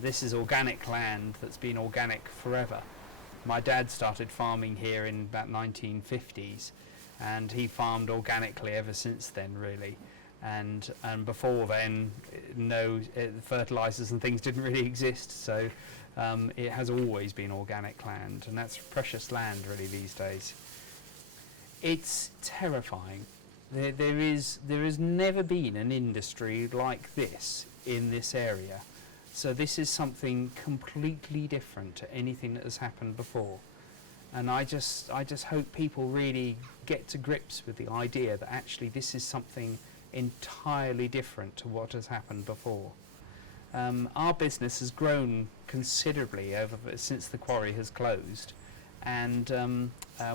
This is organic land that's been organic forever. My dad started farming here in about 1950s, and he farmed organically ever since then, really. And before then, no fertilizers and things didn't really exist, so it has always been organic land, and that's precious land really these days. It's terrifying. There has never been an industry like this in this area, so this is something completely different to anything that has happened before. And I just hope people really get to grips with the idea that actually this is something entirely different to what has happened before. Our business has grown considerably since the quarry has closed, and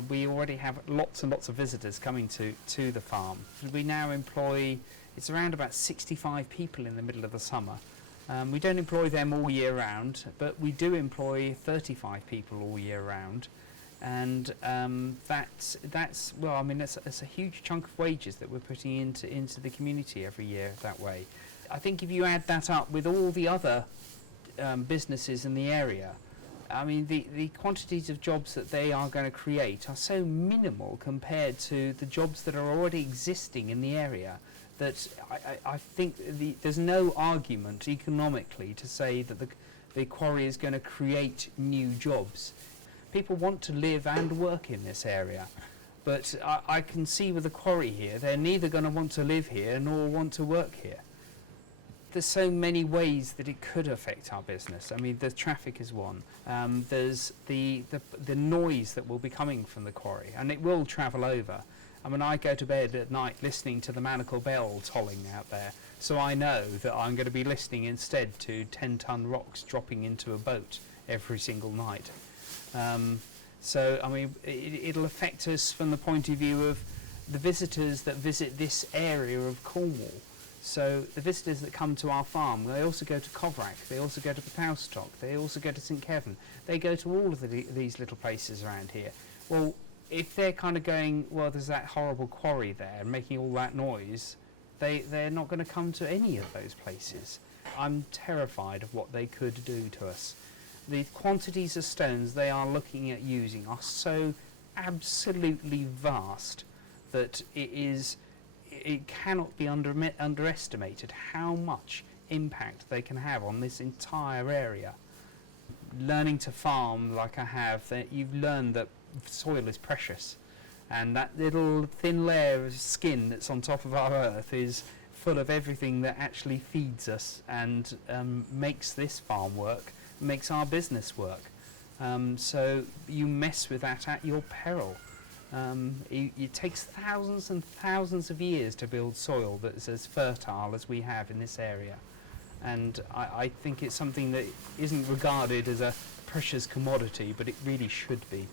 we already have lots and lots of visitors coming to the farm. We now employ, it's around about 65 people in the middle of the summer. We don't employ them all year round, but we do employ 35 people all year round. And that's well, I mean, that's a huge chunk of wages that we're putting into the community every year that way. I think if you add that up with all the other businesses in the area, I mean, the quantities of jobs that they are going to create are so minimal compared to the jobs that are already existing in the area that I think there's no argument economically to say that the quarry is going to create new jobs. People want to live and work in this area, but I can see with the quarry here, they're neither going to want to live here nor want to work here. There's so many ways that it could affect our business. I mean, the traffic is one. There's the noise that will be coming from the quarry, and it will travel over. I mean, I go to bed at night listening to the manacle bell tolling out there, so I know that I'm going to be listening instead to 10-ton rocks dropping into a boat every single night. So, I mean, it'll affect us from the point of view of the visitors that visit this area of Cornwall. So the visitors that come to our farm, they also go to Coverack, they also go to Petowstock, they also go to St Kevin. They go to all of these little places around here. Well, if they're kind of going, well, there's that horrible quarry there and making all that noise, they're not going to come to any of those places. I'm terrified of what they could do to us. The quantities of stones they are looking at using are so absolutely vast that it cannot be underestimated how much impact they can have on this entire area. Learning to farm like I have, you've learned that soil is precious, and that little thin layer of skin that's on top of our earth is full of everything that actually feeds us and makes this farm work, makes our business work. So you mess with that at your peril. It takes thousands and thousands of years to build soil that's as fertile as we have in this area, and I think it's something that isn't regarded as a precious commodity, but it really should be.